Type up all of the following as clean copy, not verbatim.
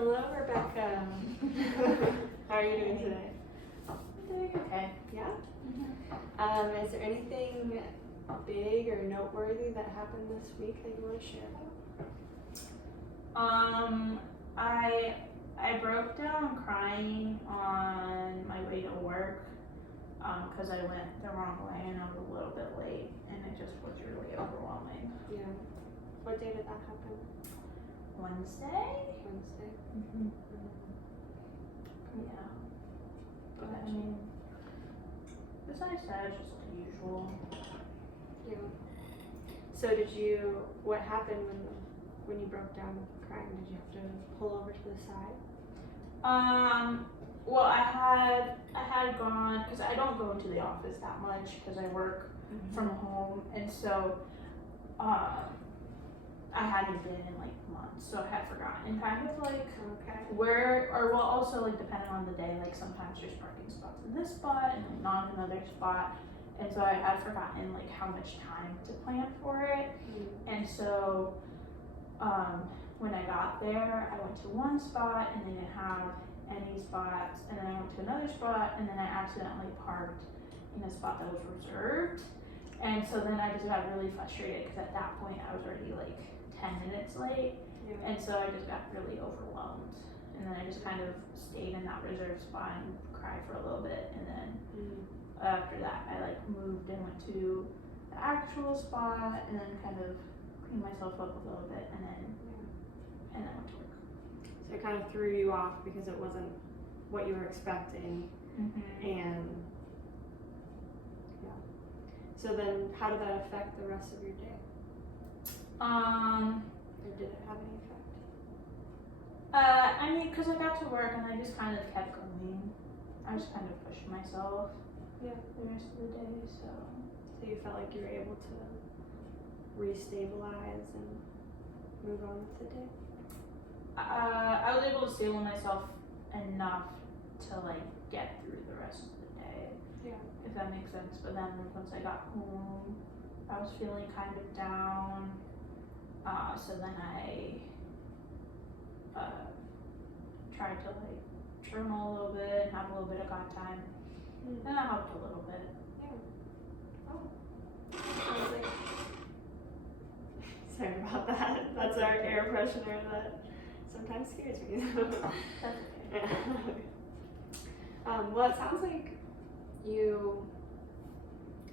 Hello, Rebecca. How are you doing today? I'm doing okay. Yeah? Mm-hmm. Is there anything big or noteworthy that happened this week that you want to share about? I broke down crying on my way to work because I went the wrong way and I was a little bit late and it just was really overwhelming. Yeah. What day did that happen? Wednesday? Wednesday. Mm-hmm. Yeah. But I mean, besides that, it's just like usual. Yeah. So what happened when you broke down crying? Did you have to pull over to the side? Well, I had gone, because I don't go into the office that much because I work from home, and so I hadn't been in like months, so I had forgotten kind of like also like depending on the day, like sometimes there's parking spots in this spot and like not in another spot, and so I had forgotten like how much time to plan for it, and so when I got there, I went to one spot and they didn't have any spots, and then I went to another spot and then I accidentally parked in a spot that was reserved, and so then I just got really frustrated because at that point I was already like 10 minutes late, and so I just got really overwhelmed, and then I just kind of stayed in that reserved spot and cried for a little bit, and then after that I like moved and went to the actual spot and then kind of cleaned myself up a little bit and then went to work. So it kind of threw you off because it wasn't what you were expecting, and so then how did that affect the rest of your day? Or did it have any effect? I mean, because I got to work and I just kind of kept going. I just kind of pushed myself the rest of the day, so you felt like you were able to re-stabilize and move on with the day? I was able to stable myself enough to like get through the rest of the day, if that makes sense. But then once I got home, I was feeling kind of down, so then I tried to like journal a little bit and have a little bit of God time, and that helped a little bit. Sounds like... Sorry about that. That's our air freshener that sometimes scares me. That's okay. Well, it sounds like you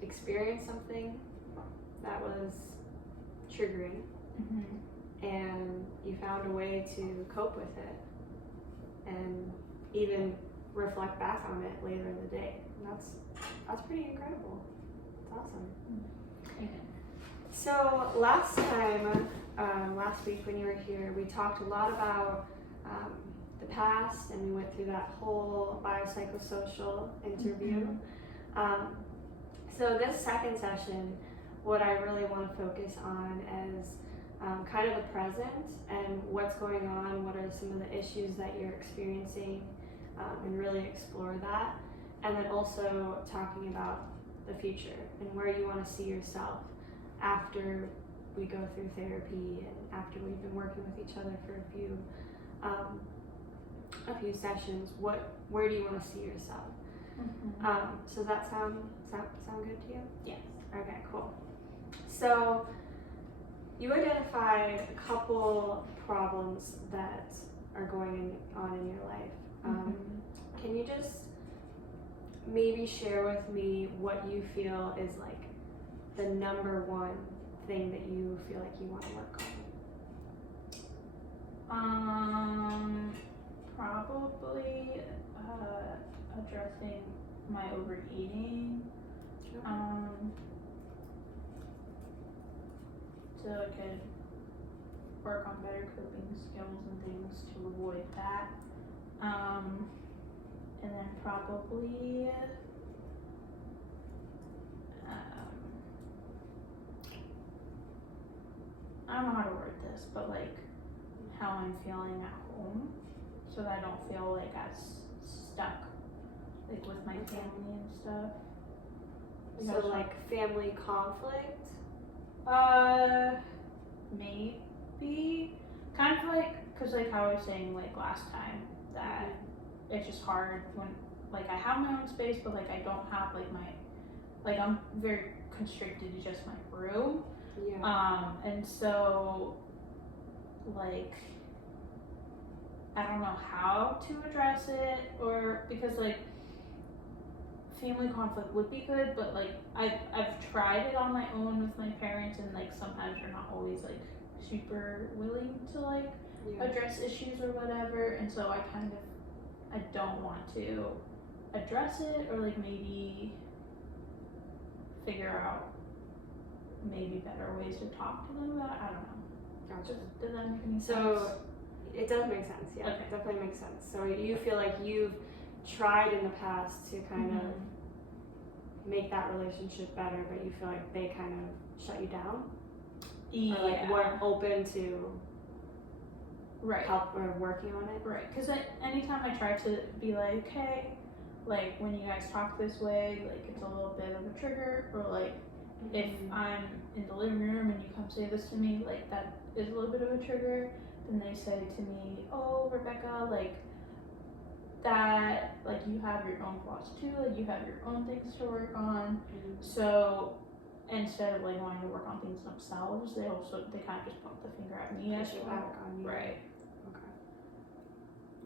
experienced something that was triggering, and you found a way to cope with it and even reflect back on it later in the day. And that's pretty incredible. It's awesome. So last week when you were here, we talked a lot about the past, and we went through that whole biopsychosocial interview. So this second session, what I really want to focus on is kind of the present and what's going on, what are some of the issues that you're experiencing, and really explore that. And then also talking about the future and where you want to see yourself after we go through therapy and after we've been working with each other for a few sessions. Where do you want to see yourself? So that sound good to you? Yes. Okay, cool. So you identified a couple problems that are going on in your life. Can you just maybe share with me what you feel is like the number one thing that you feel like you want to work on? Probably addressing my overeating. So I could work on better coping skills and things to avoid that. And then probably I don't know how to word this, but like how I'm feeling at home, so that I don't feel like as stuck like with my family and stuff. So like family conflict? Maybe, kind of like, because like how I was saying like last time, that it's just hard when like I have my own space, but like I don't have like my, like I'm very constricted to just my room. Yeah. And so like I don't know how to address it, or because like family conflict would be good, but like I've tried it on my own with my parents, and like sometimes they're not always like super willing to like address issues or whatever, and so I don't want to address it, or like maybe figure out maybe better ways to talk to them about it. I don't know. Gotcha. Does that make any sense? So it does make sense. Yeah, Okay. It definitely makes sense. So you feel like you've tried in the past to kind of make that relationship better, but you feel like they kind of shut you down? Yeah. Or like weren't open to right. help or working on it? Right. Because anytime I try to be like, hey, like when you guys talk this way, like it's a little bit of a trigger, or like if I'm in the living room and you come say this to me, like that is a little bit of a trigger, then they say to me, oh, Rebecca, like that, like you have your own flaws too, like you have your own things to work on. So instead of like wanting to work on things themselves, they kind of just point the finger at me. Push it back on you. Right. Okay.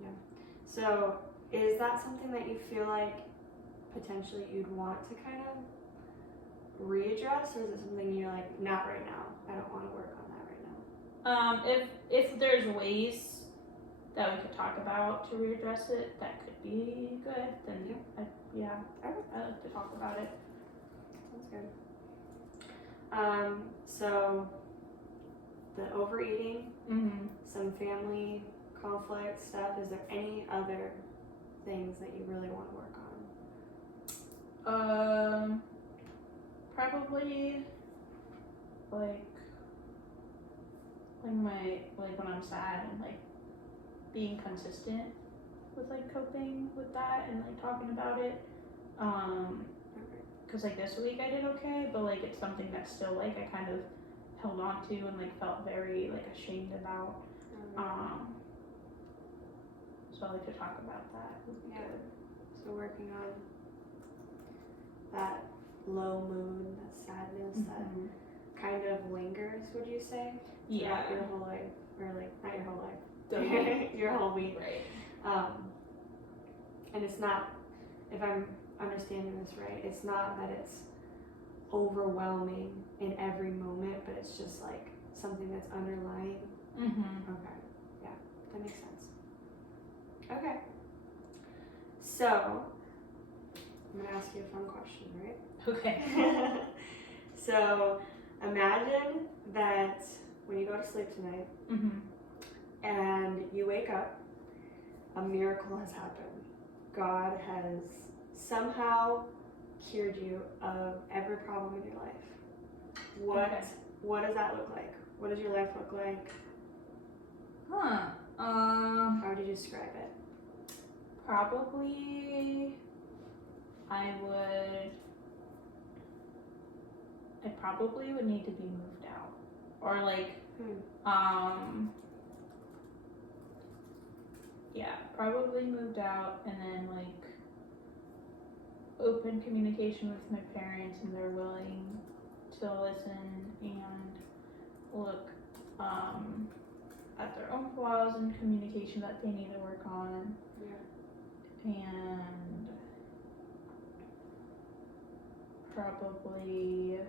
Yeah. So is that something that you feel like potentially you'd want to kind of readdress, or is it something you're like, not right now, I don't want to work on that right now? If there's ways that we could talk about to readdress it, that could be good, then I like to talk about it. Sounds good. So the overeating, some family conflict stuff, is there any other things that you really want to work on? Probably like my, like when I'm sad, and like being consistent with like coping with that and like talking about it. Cause like this week I did okay, but like it's something that's still like I kind of held on to and like felt very like ashamed about. So I like to talk about that. Would be good. So working on that low mood, that sadness that kind of lingers, would you say? Yeah. Your whole life, or like not your whole life, your whole week. Right. And it's not, if I'm understanding this right, it's not that it's overwhelming in every moment, but it's just like something that's underlying. Okay. Yeah, that makes sense. Okay. So I'm gonna ask you a fun question, right? Okay. So imagine that when you go to sleep tonight and you wake up, a miracle has happened. God has somehow cured you of every problem in your life. What does that look like? What does your life look like? How would you describe it? Probably I probably would need to be moved out, or like probably moved out, and then like open communication with my parents, and they're willing to listen and look at their own flaws and communication that they need to work on. And probably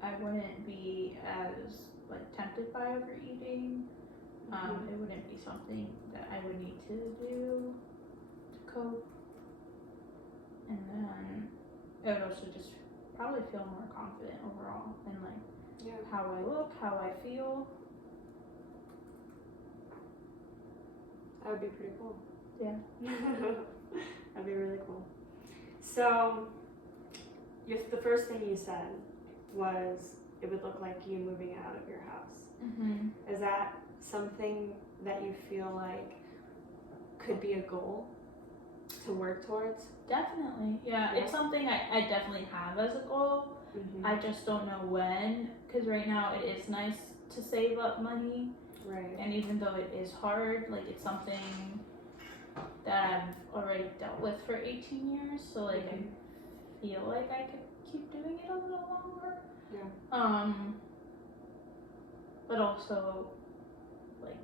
I wouldn't be as like tempted by overeating. It wouldn't be something that I would need to do to cope. And then I would also just probably feel more confident overall in like how I look, how I feel. That would be pretty cool. Yeah. That'd be really cool. So the first thing you said was it would look like you moving out of your house. Is that something that you feel like could be a goal to work towards? Definitely. Yeah. It's something I definitely have as a goal. I just don't know when, because right now it is nice to save up money, Right. and even though it is hard, like it's something that I've already dealt with for 18 years, so like I feel like I could keep doing it a little longer. Yeah. But also, like,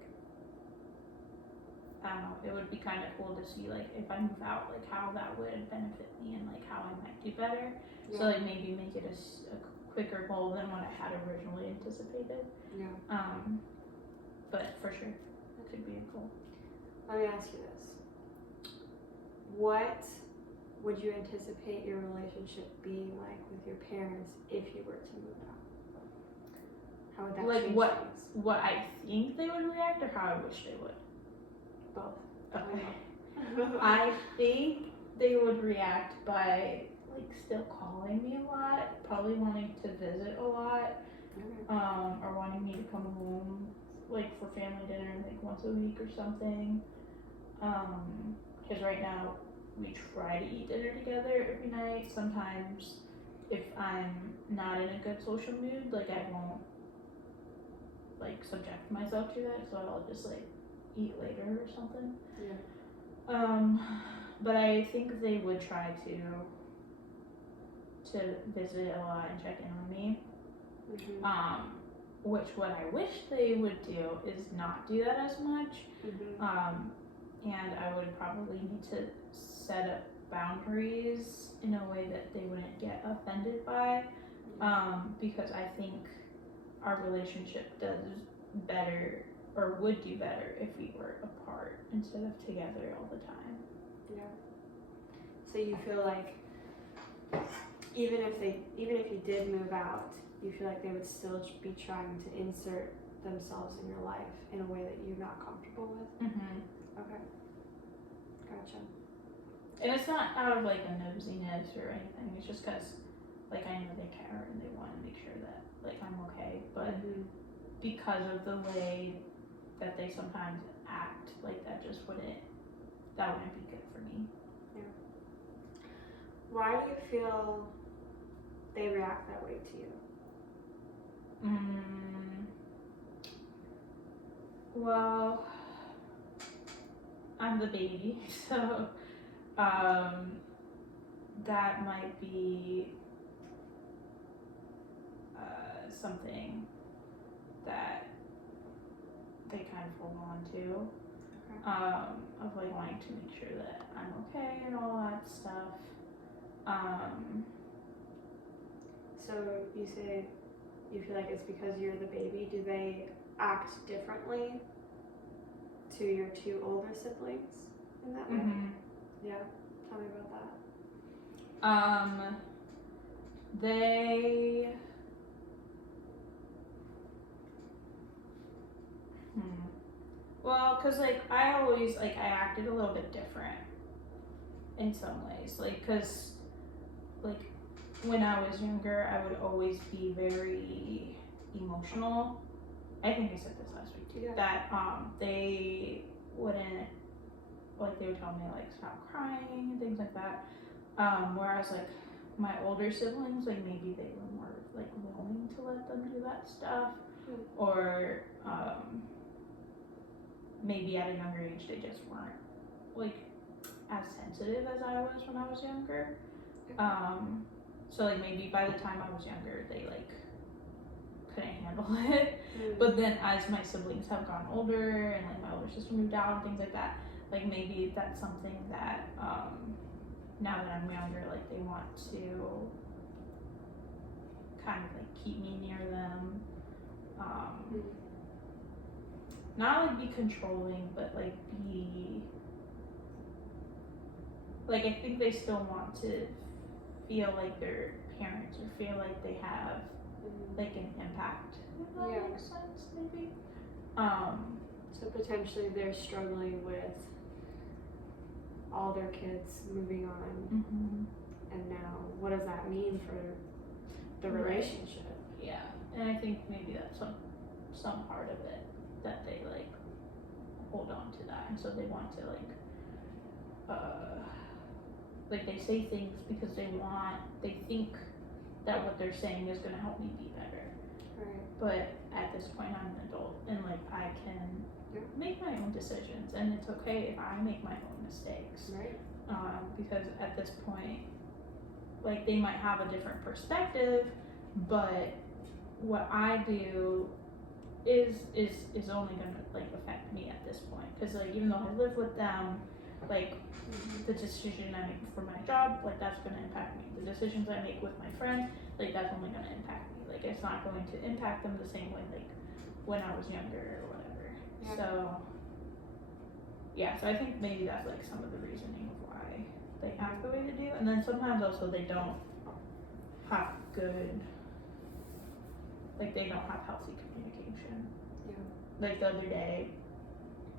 I don't know, it would be kind of cool to see, like, if I move out, like, how that would benefit me and, like, how I might do better. Yeah. So, like, maybe make it a quicker goal than what I had originally anticipated. Yeah. But for sure, that could be a goal. Let me ask you this. What would you anticipate your relationship being like with your parents if you were to move out? How would that Like change what? things? What I think they would react, or how I wish they would. Both. Okay. I think they would react by like still calling me a lot, probably wanting to visit a lot, or wanting me to come home like for family dinner like once a week or something. Because right now we try to eat dinner together every night. Sometimes if I'm not in a good social mood, like I won't like subject myself to that, so I'll just like eat later or something. Yeah. But I think they would try to visit a lot and check in on me. Which what I wish they would do is not do that as much. And I would probably need to set up boundaries in a way that they wouldn't get offended by. Because I think our relationship does better or would do better if we were apart instead of together all the time. Yeah. So you feel like even if you did move out, you feel like they would still be trying to insert themselves in your life in a way that you're not comfortable with? Okay. Gotcha. And it's not out of like a nosiness or anything, it's just because like I know they care and they want to make sure that like I'm okay, but because of the way that they sometimes act, like that wouldn't be good for me. Yeah. Why do you feel they react that way to you? Well, I'm the baby, so that might be something that they kind of hold on to. Of like wanting to make sure that I'm okay and all that stuff. So you say you feel like it's because you're the baby. Do they act differently to your two older siblings in that way? Yeah. Tell me about that. They well, cause like I always like I acted a little bit different in some ways, like cause like when I was younger I would always be very emotional. I think I said this last week too. Yeah. That they wouldn't like they would tell me like stop crying and things like that. Whereas like my older siblings, like maybe they were more like willing to let them do that stuff, or maybe at a younger age they just weren't like as sensitive as I was when I was younger. So like maybe by the time I was younger they like couldn't handle it. But then as my siblings have gotten older and like my older sister moved out and things like that, like maybe that's something that now that I'm younger, like they want to kind of like keep me near them. Not like be controlling, but like be like I think they still want to feel like they're parents or feel like they have like an impact. If that makes sense, maybe. So potentially they're struggling with all their kids moving on, and now what does that mean for the relationship? Yeah, and I think maybe that's some part of it that they like hold on to that, and so they want to like they say things because they think that what they're saying is gonna help me be better. Right. But at this point, I'm an adult, and like I can make my own decisions, and it's okay if I make my own mistakes. Right. Because at this point, like they might have a different perspective, but what I do is only gonna like affect me at this point. Because like even though I live with them, like the decision I make for my job, like that's gonna impact me. The decisions I make with my friends, like that's only gonna impact me. Like it's not going to impact them the same way like when I was younger or whatever. Yeah. So yeah, so I think maybe that's like some of the reasoning of why they act the way they do. And then sometimes also they don't have good, like they don't have healthy communication. Yeah. Like the other day,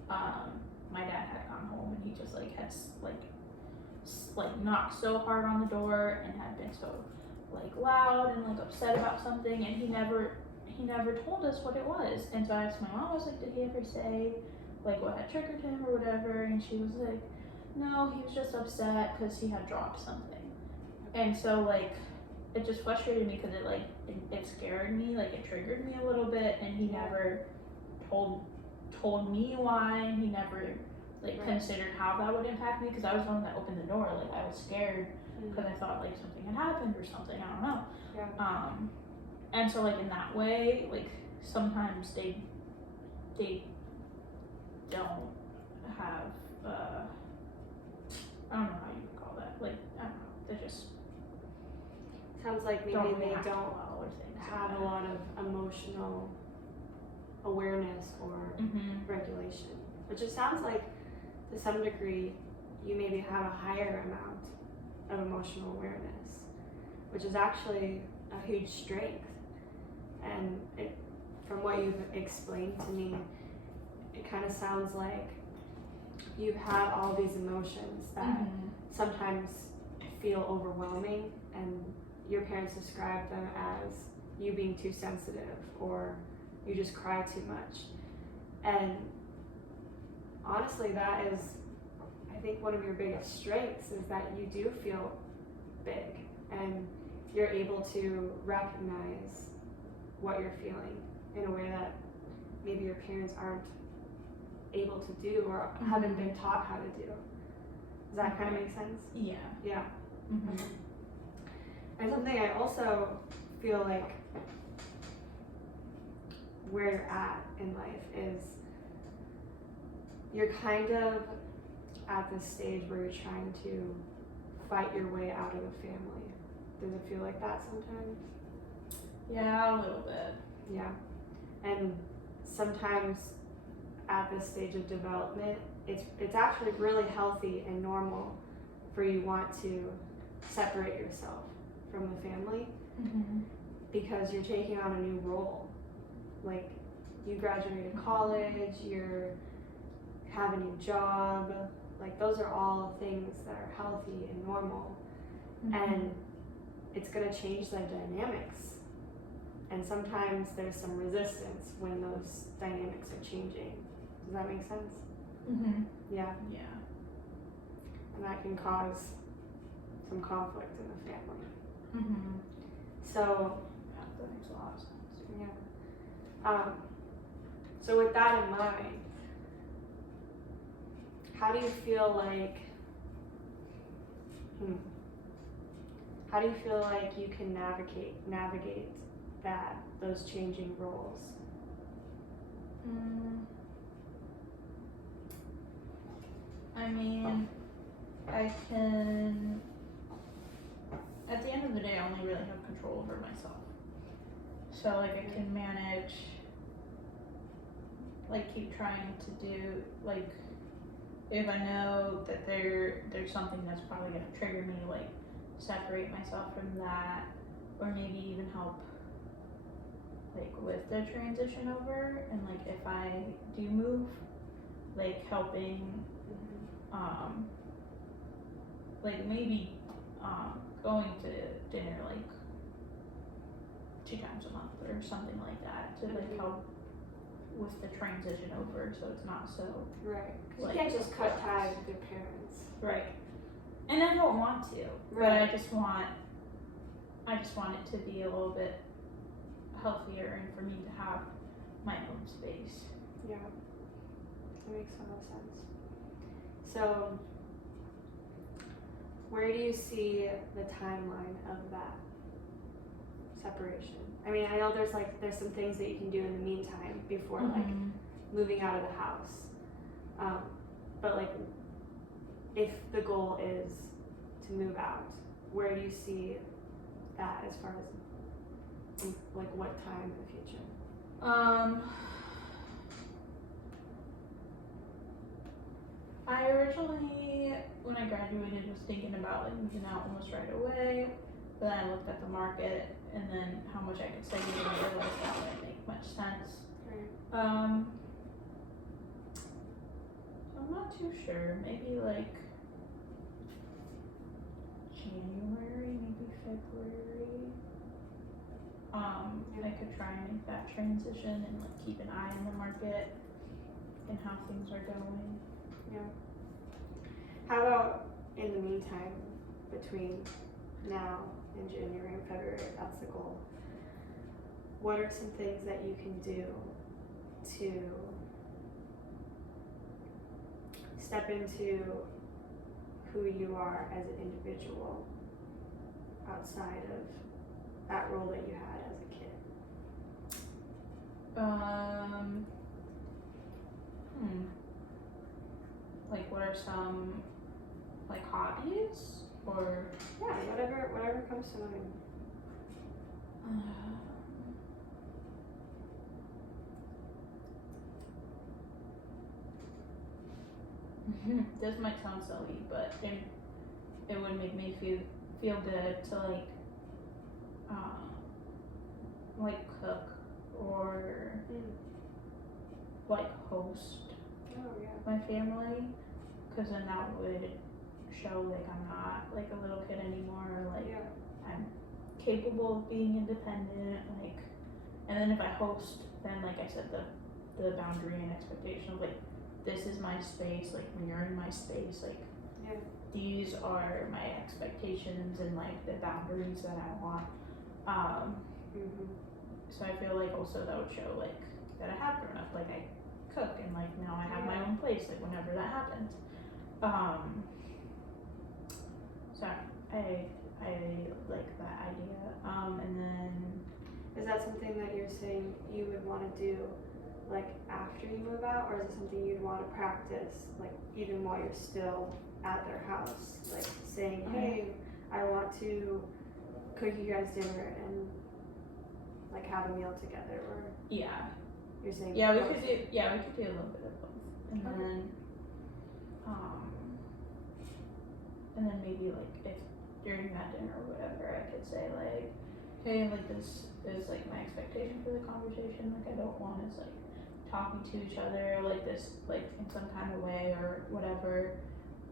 my dad had gone home and he just like had like knocked so hard on the door and had been so like loud and like upset about something, and he never told us what it was. And so I asked my mom, I was like, did he ever say like what had triggered him or whatever? And she was like, no, he was just upset because he had dropped something. And so like it just frustrated me because it scared me, like it triggered me a little bit, and he never told me why, and he never like considered how that would impact me, because I was the one that opened the door. Like I was scared because I thought like something had happened or something, I don't know. Yeah. And so like in that way, like sometimes they don't have I don't know how you would call that, like I don't know, they just Sounds like maybe don't they react don't well or things have like a lot of emotional awareness or regulation, which it sounds like to some degree you maybe have a higher amount of emotional awareness, which is actually a huge strength. And from what you've explained to me, it kind of sounds like you've had all these emotions that sometimes feel overwhelming, and your parents describe them as you being too sensitive or you just cry too much. And honestly, that is, I think, one of your biggest strengths is that you do feel big and you're able to recognize what you're feeling in a way that maybe your parents aren't able to do or haven't been taught how to do. Does that kind of make sense? Yeah. Yeah. And something I also feel like where you're at in life is you're kind of at this stage where you're trying to fight your way out of the family. Does it feel like that sometimes? Yeah, a little bit. Yeah. And sometimes at this stage of development, it's actually really healthy and normal for you want to separate yourself from the family because you're taking on a new role. Like you graduated college, you have a new job, like those are all things that are healthy and normal. And it's gonna change the dynamics. And sometimes there's some resistance when those dynamics are changing. Does that make sense? Yeah. Yeah. And that can cause some conflict in the family. So, Yeah, that makes a lot of sense. yeah. So with that in mind, how do you feel like, how do you feel like you can navigate those changing roles? I mean, I can, at the end of the day, I only really have control over myself. So like I can manage, like keep trying to do, like if I know that there's something that's probably gonna trigger me, like separate myself from that, or maybe even help like with the transition over, and like if I do move, like helping like maybe going to dinner like 2 times a month or something like that to like help with the transition over, so it's not so right. Like, you can't just cut ties with your parents. right. And I don't want to, but I just want I just want it to be a little bit healthier and for me to have my own space. Yeah, that makes a lot of sense. So, where do you see the timeline of that separation? I mean, I know there's some things that you can do in the meantime before like moving out of the house, but like if the goal is to move out, where do you see that as far as like what time in the future? I originally, when I graduated, was thinking about like moving out almost right away. But then I looked at the market and then how much I could save and I realized that wouldn't make much sense. Right. So I'm not too sure. Maybe like January, maybe February. I could try and make that transition and like keep an eye on the market and how things are going. Yeah. How about in the meantime, between now and January and February, if that's the goal, what are some things that you can do to step into who you are as an individual outside of that role that you had as a kid? Like what are some like hobbies or Yeah, whatever comes to mind. This might sound silly, but it would make me feel good to like cook or like host my family, because then that would show like I'm not like a little kid anymore, like I'm capable of being independent, like, and then if I host, then like I said, the boundary and expectation of like this is my space, like when you're in my space, like these are my expectations and like the boundaries that I want. So I feel like also that would show like that I have grown up, like I cook and like now I have my own place, like whenever that happens. So I like that idea. And then is that something that you're saying you would want to do like after you move out, or is it something you'd want to practice like even while you're still at their house, like saying, hey, I want to cook you guys dinner and like have a meal together? Or you're saying we could do a little bit of both, and then maybe like if during that dinner or whatever I could say like, hey, like this is like my expectation for the conversation, like I don't want us like talking to each other like this, like in some kind of way or whatever.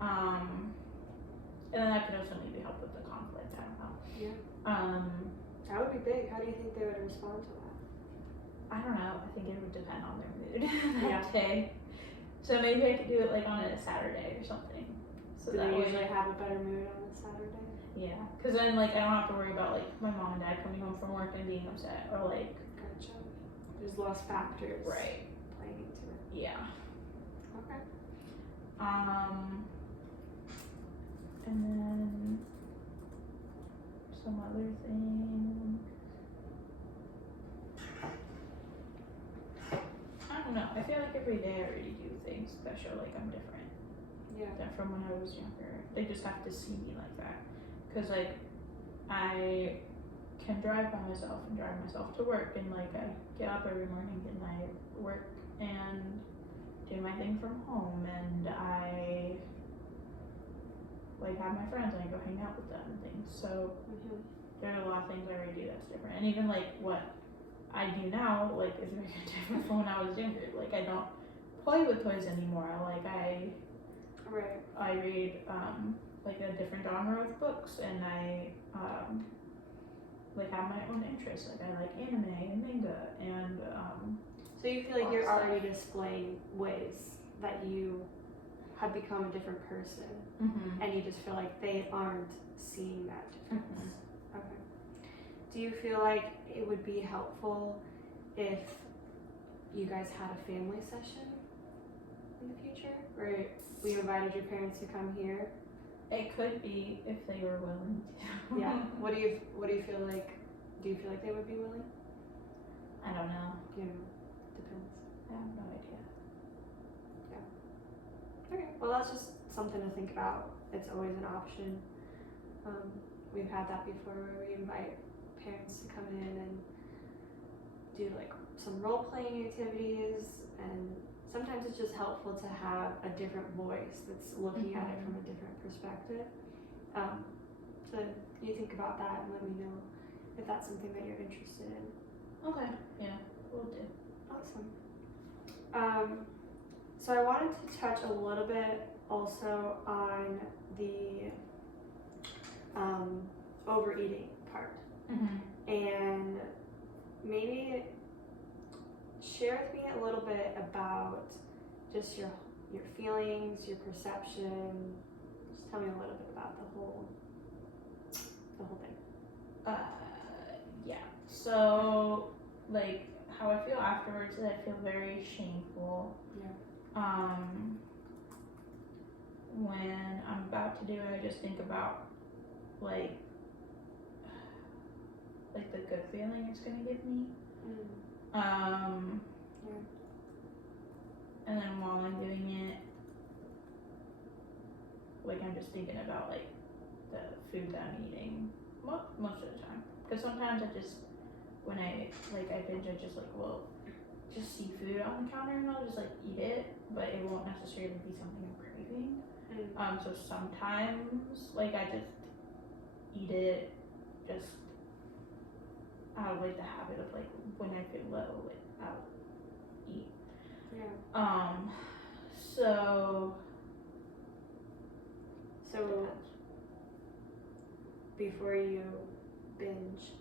And then that could also maybe help with the conflict, I don't know. That would be big. How do you think they would respond to that? I don't know, I think it would depend on their mood that day. So maybe I could do it like on a Saturday or something. So do that they way, usually have a better mood on a Saturday? Yeah, because then like I don't have to worry about like my mom and dad coming home from work and being upset, or like Gotcha. There's less factors right playing into it. Yeah. Okay. And then some other thing. I don't know. I feel like every day I already do things that show like I'm different. Than from when I was younger. They just have to see me like that. Cause like I can drive by myself and drive myself to work, and like I get up every morning and I work and do my thing from home, and I like have my friends and I go hang out with them and things. So there are a lot of things I already do that's different. And even like what I do now, like is very different from when I was younger. Like I don't play with toys anymore. Like I read like a different genre of books, and I like have my own interests. Like I like anime and manga, and so you feel like you're already displaying ways that you have become a different person, and you just feel like they aren't seeing that difference. Okay. do you feel like it would be helpful if you guys had a family session in the future, where we invited your parents to come here? It could be if they were willing to. Yeah. What do you feel like? Do you feel like they would be willing? I don't know. You know, depends. I have no idea. Okay. Well, that's just something to think about. It's always an option. We've had that before, where we invite parents to come in and do like some role playing activities, and sometimes it's just helpful to have a different voice that's looking at it from a different perspective. So you think about that and let me know if that's something that you're interested in. Okay. Yeah, we'll do. Awesome. So I wanted to touch a little bit also on the overeating part, and maybe share with me a little bit about just your feelings, your perception. Just tell me a little bit about the whole thing. Yeah. So, like, how I feel afterwards is I feel very shameful. Yeah. When I'm about to do it, I just think about like the good feeling it's gonna give me. Yeah. And then while I'm doing it, like I'm just thinking about like the food that I'm eating most of the time. Because sometimes I just, when I binge, I just just see food on the counter and I'll just like eat it, but it won't necessarily be something I'm craving. So sometimes like I just eat it just out of like the habit of like when I feel low, like I'll eat. Yeah. So before you binge,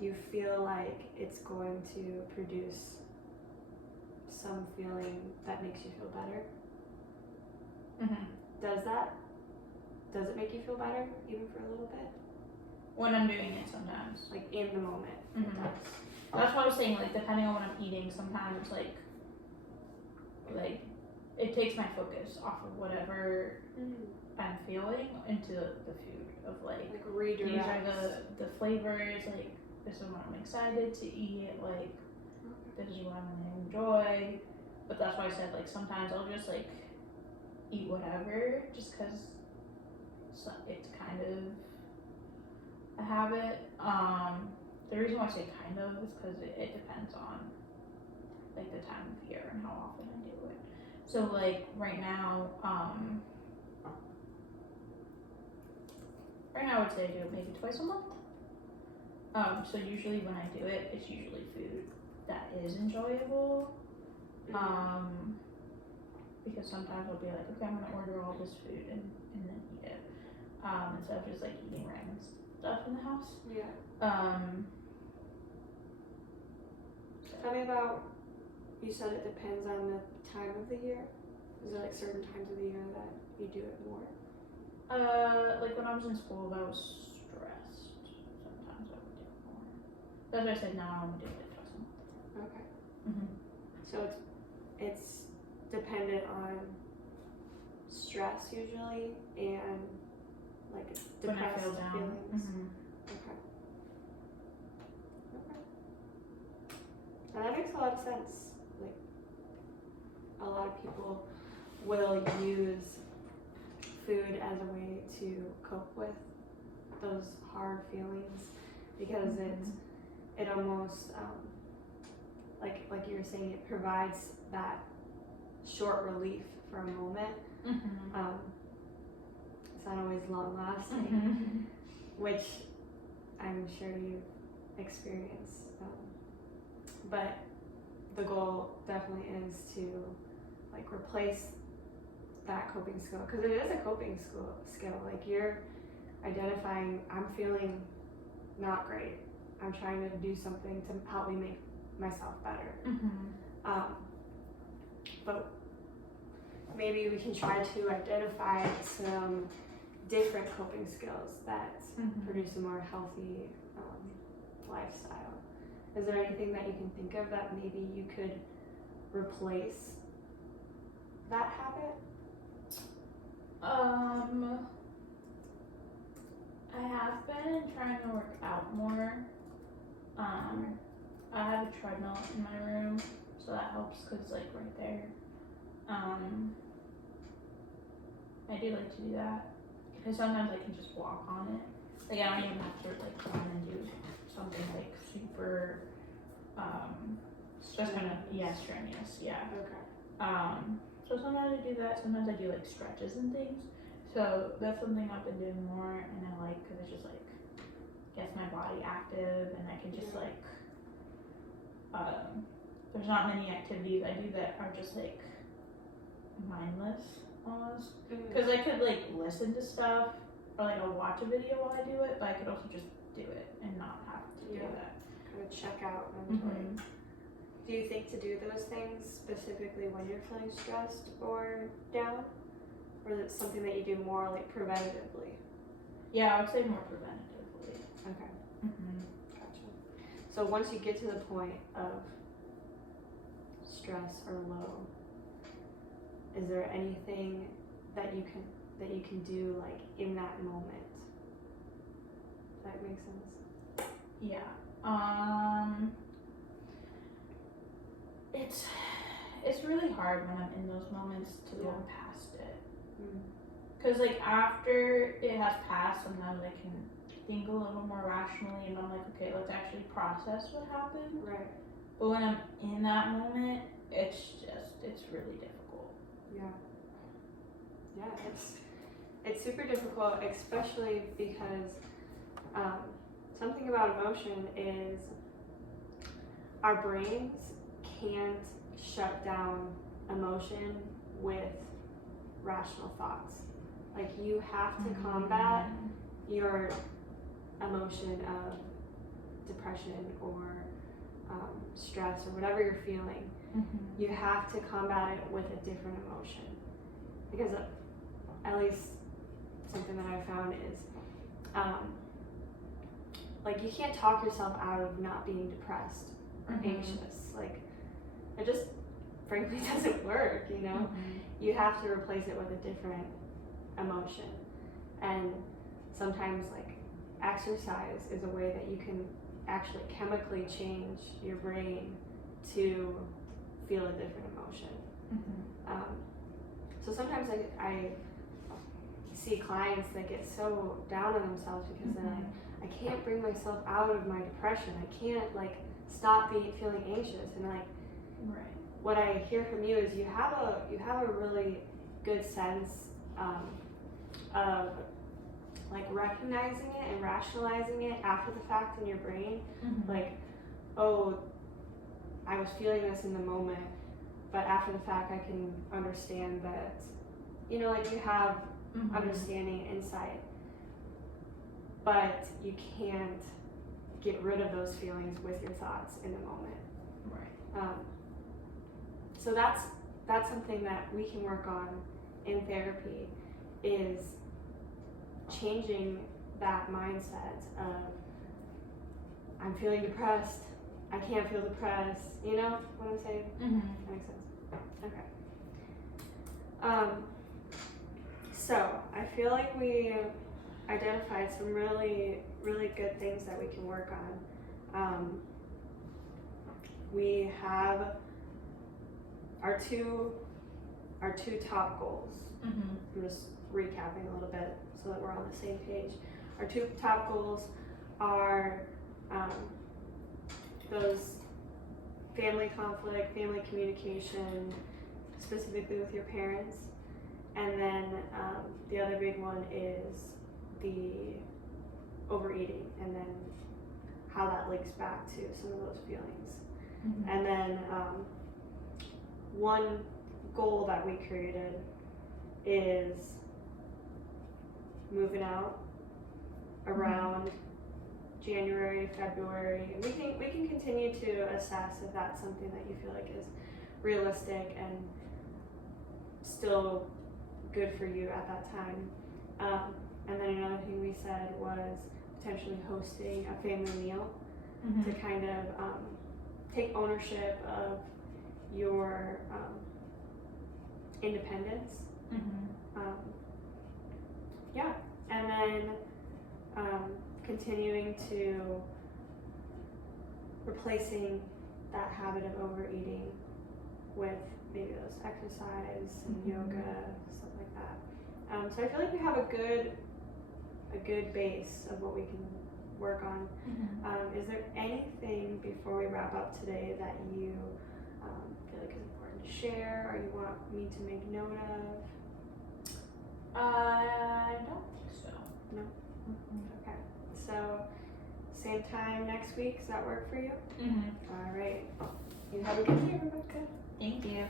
you feel like it's going to produce some feeling that makes you feel better? Does it make you feel better even for a little bit? When I'm doing it sometimes. Like in the moment. It does. That's what I was saying, like depending on what I'm eating, sometimes like it takes my focus off of whatever I'm feeling into the food of like redirect. These are the flavors, like this is what I'm excited to eat, like this is what I'm gonna enjoy. But that's why I said like sometimes I'll just like eat whatever just because it's kind of a habit. The reason why I say kind of is because it depends on like the time of year and how often I do it. So like right now I would say I do it maybe twice a month. So usually when I do it, it's usually food that is enjoyable. Because sometimes I'll be like, okay, I'm gonna order all this food and then eat it. Instead of just like eating random stuff in the house. Yeah. So. Tell me about, you said it depends on the time of the year. Is there like certain times of the year that you do it more? Like when I was in school, if I was stressed, sometimes I would do it more. That's why I said now I want to do it like twice a month. Okay. So it's dependent on stress usually and like When I depressed feel down. feelings. Okay. And that makes a lot of sense. Like a lot of people will use food as a way to cope with those hard feelings because it almost like you were saying, it provides that short relief for a moment. It's not always long lasting, which I'm sure you've experienced. But the goal definitely is to like replace that coping skill, because it is a coping skill. Like you're identifying, I'm feeling not great. I'm trying to do something to help me make myself better. But maybe we can try to identify some different coping skills that produce a more healthy lifestyle. Is there anything that you can think of that maybe you could replace that habit? I have been trying to work out more. I have a treadmill in my room, so that helps because like right there. I do like to do that because sometimes I can just walk on it. Like I don't even have to like run and do something like super. It's just kind of strenuous. Yeah. Okay. So sometimes I do that. Sometimes I do like stretches and things. So that's something I've been doing more, and I like because it just like gets my body active, and I can just like. There's not many activities I do that are just like mindless almost. Because I could like listen to stuff or like I'll watch a video while I do it, but I could also just do it and not have to do that. Kind of check out mentally. Do you think to do those things specifically when you're feeling stressed or down? Or is it something that you do more like preventatively? Yeah, I would say more preventatively. Okay. Gotcha. So once you get to the point of stress or low, is there anything that you can do like in that moment? Does that make sense? Yeah. It's really hard when I'm in those moments to go past it. Because like after it has passed, sometimes I can think a little more rationally and I'm like, okay, let's actually process what happened. Right. But when I'm in that moment, it's really difficult. Yeah. Yeah, it's super difficult, especially because something about emotion is our brains can't shut down emotion with rational thoughts. Like you have to combat your emotion of depression or stress or whatever you're feeling. You have to combat it with a different emotion, because at least something that I found is like you can't talk yourself out of not being depressed or anxious. Like it just frankly doesn't work, you know. You have to replace it with a different emotion, and sometimes like exercise is a way that you can actually chemically change your brain to feel a different emotion. So sometimes I see clients that get so down on themselves because they're like, I can't bring myself out of my depression. I can't like stop feeling anxious. And like, what I hear from you is you have a really good sense of like recognizing it and rationalizing it after the fact in your brain. Like, oh, I was feeling this in the moment, but after the fact I can understand that, you know, like you have understanding, insight, but you can't get rid of those feelings with your thoughts in the moment. So that's something that we can work on in therapy, is changing that mindset of I'm feeling depressed, I can't feel depressed. You know what I'm saying? That makes sense. Okay. So I feel like we identified some really, really good things that we can work on. We have our two top goals. I'm just recapping a little bit so that we're on the same page. Our two top goals are those family conflict, family communication, specifically with your parents, and then the other big one is the overeating, and then how that links back to some of those feelings. And then one goal that we created is moving out around January, February, and we can continue to assess if that's something that you feel like is realistic and still good for you at that time. And then another thing we said was potentially hosting a family meal Mm-hmm. to kind of take ownership of your independence. Mm-hmm. Yeah, and then continuing to replacing that habit of overeating with maybe those exercise and yoga, stuff like that. So I feel like we have a good base of what we can work on. Mm-hmm. Is there anything before we wrap up today that you feel like is important to share, or you want me to make note of? I don't think so. No? Mm-hmm. Okay. So, same time next week. Does that work for you? Mm-hmm. All right. You have a good day, Rebecca. Thank you.